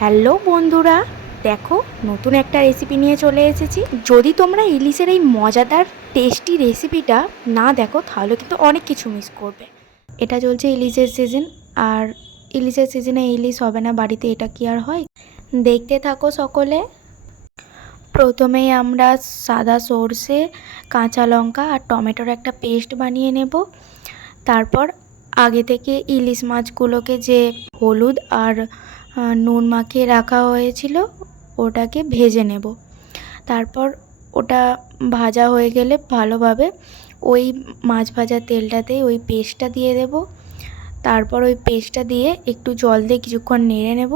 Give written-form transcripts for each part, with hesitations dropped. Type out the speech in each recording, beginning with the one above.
Hello বন্ধুরা, দেখো নতুন একটা রেসিপি নিয়ে চলে এসেছি। যদি তোমরা ইলিশের এই মজাদার টেস্টি রেসিপিটা না দেখো তাহলে কিন্তু অনেক কিছু মিস করবে। এটা চলছে ইলিশের সিজন, আর ইলিশের সিজনে ইলিশ হবে না বাড়িতে, এটা কি আর হয়? দেখতে থাকো সকলে। প্রথমেই আমরা সাদা সর্ষে, কাঁচা লঙ্কা আর টমেটোর একটা পেস্ট বানিয়ে নেব। তারপর আগে থেকে ইলিশ মাছগুলোকে যে হলুদ আর নুন মাখিয়ে রাখা হয়েছিল ওটাকে ভেজে নেব। তারপর ওটা ভাজা হয়ে গেলে ভালোভাবে ওই মাছ ভাজার তেলটাতে ওই পেস্টটা দিয়ে দেব। তারপর ওই পেস্টটা দিয়ে একটু জল দিয়ে কিছুক্ষণ নেড়ে নেব।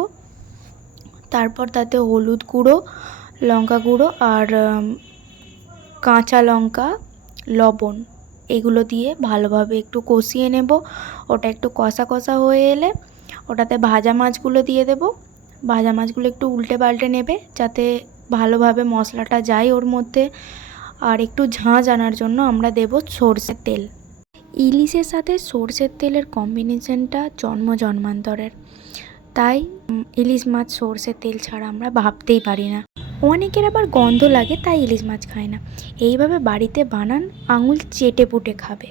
তারপর তাতে হলুদ গুঁড়ো, লঙ্কা গুঁড়ো আর কাঁচা লঙ্কা, লবণ এগুলো দিয়ে ভালোভাবে একটু কষিয়ে নেব। ওটা একটু কষা কষা হয়ে এলে ওটাতে ভাজা মাছগুলো দিয়ে দেব। ভাজা মাছগুলো একটু উল্টে পাল্টে নেবে যাতে ভালোভাবে মশলাটা যায় ওর মধ্যে। আর একটু ঝাঁঝ আনার জন্য আমরা দেব সরষের তেল। ইলিশের সাথে সরষের তেলের কম্বিনেশনটা জন্মান্তরের, তাই ইলিশ মাছ সরষের তেল ছাড়া আমরা ভাবতেই পারি না। অনেকের আবার গন্ধ লাগে তাই ইলিশ মাছ খায় না। এইভাবে বাড়িতে বানান, আঙুল চেটে পুটে খাবে।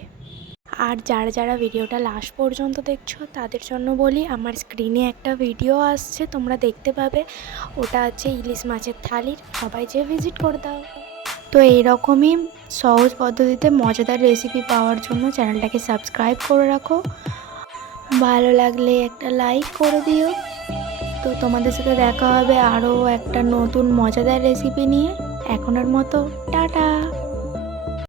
আর যারা যারা ভিডিওটা লাস্ট পর্যন্ত দেখছো তাদের জন্য বলি, আমার স্ক্রিনে একটা ভিডিও আসছে, তোমরা দেখতে পাবে। ওটা আছে ইলিশ মাছের থালির, সবাই যেয়ে ভিজিট করে দাও। তো এইরকমই সহজ পদ্ধতিতে মজাদার রেসিপি পাওয়ার জন্য চ্যানেলটাকে সাবস্ক্রাইব করে রাখো। ভালো লাগলে একটা লাইক করে দিও। তো তোমাদের সাথে দেখা হবে আরও একটা নতুন মজাদার রেসিপি নিয়ে। এখনের মতো টাটা।